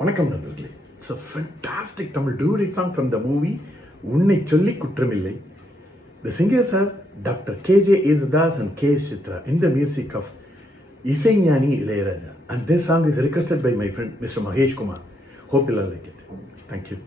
வணக்கம் நண்பர்களே. It's a fantastic Tamil duet song from the movie உன்னை சொல்லி குற்றமில்லை. The singers are Dr. K.J. Yesudas and K.S. Chitra in the music of Isaignani Ilayaraja. And this song is requested by my friend Mr. Mahesh Kumar. Hope you'll all like it. Thank you.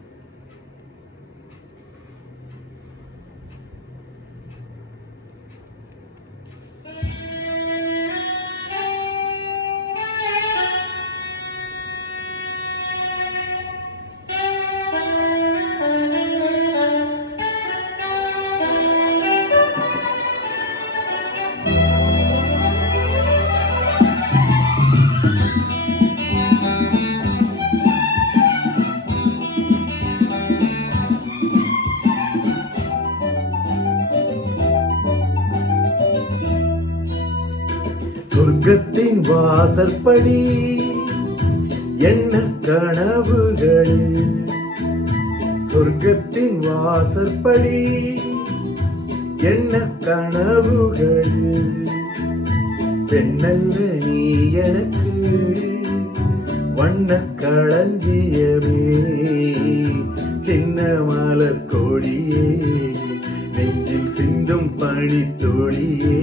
சொர்க்கத்தின் வாசற்படி என்ன கனவுகள், சொர்க்கத்தின் வாசற்படி என்ன கனவுகள், பெண்ணல்ல நீ எனக்கு வண்ண களஞ்சியமே, சின்ன மலர் கொடியே, நெஞ்சில் சிந்தும் பனித்தொழியே.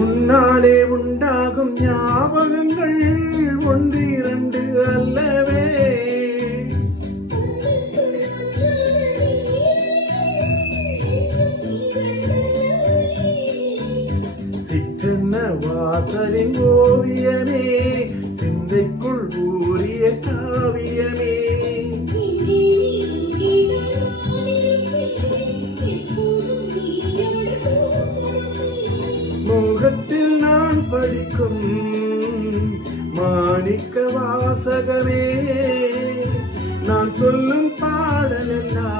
உன்னாலே உண்டாகும் ஞாபகங்கள் ஒன்று இரண்டு அல்லவே, சிற்றென்ன வாசலின் ஓவியமே, சிந்தைக்குள் ஊறிய காவியமே, முகத்தில் நான் படிக்கும் மாணிக்க வாசகமே, நான் சொல்லும் பாடலெல்லாம்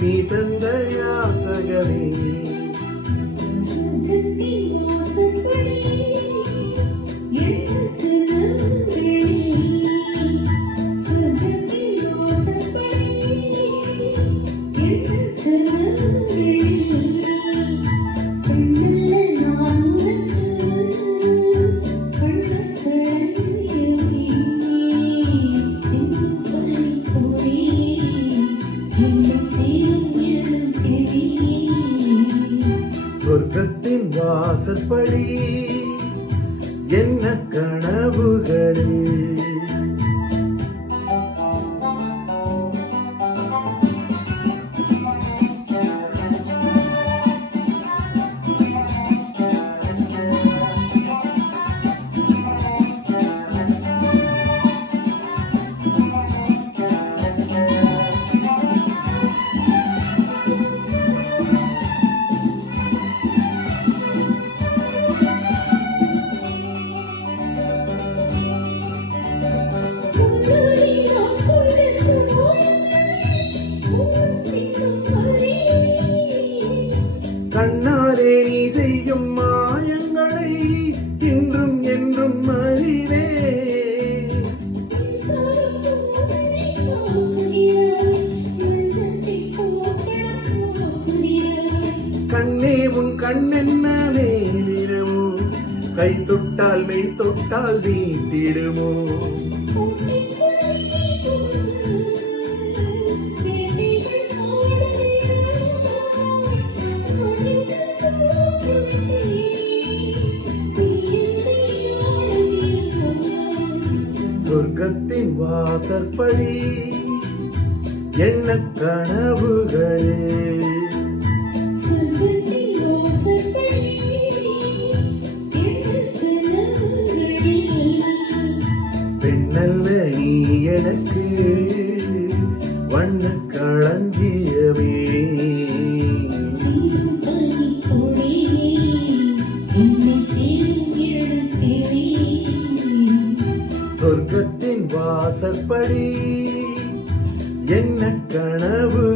நீ தந்த யாசகமே. சொர்க்கத்தின் வாசற்படி என்ன கனவுகள். கண்ணாலே நீ செய்யும் மாயங்களை இன்றும் என்றும் அறிவே, கண்ணே உன் கண்ணென்ன மேலிடுமோ, கை தொட்டால் மெய் தொட்டால் நீட்டிடுமோ, சொர்க்கத்தின் வாசற்படி என்ன கனவுகளே. பெண்ணல்ல நீ எனக்கு வண்ண களஞ்சியமே. சொர்க்கத்தின் வாசற்படி என்ன கனவு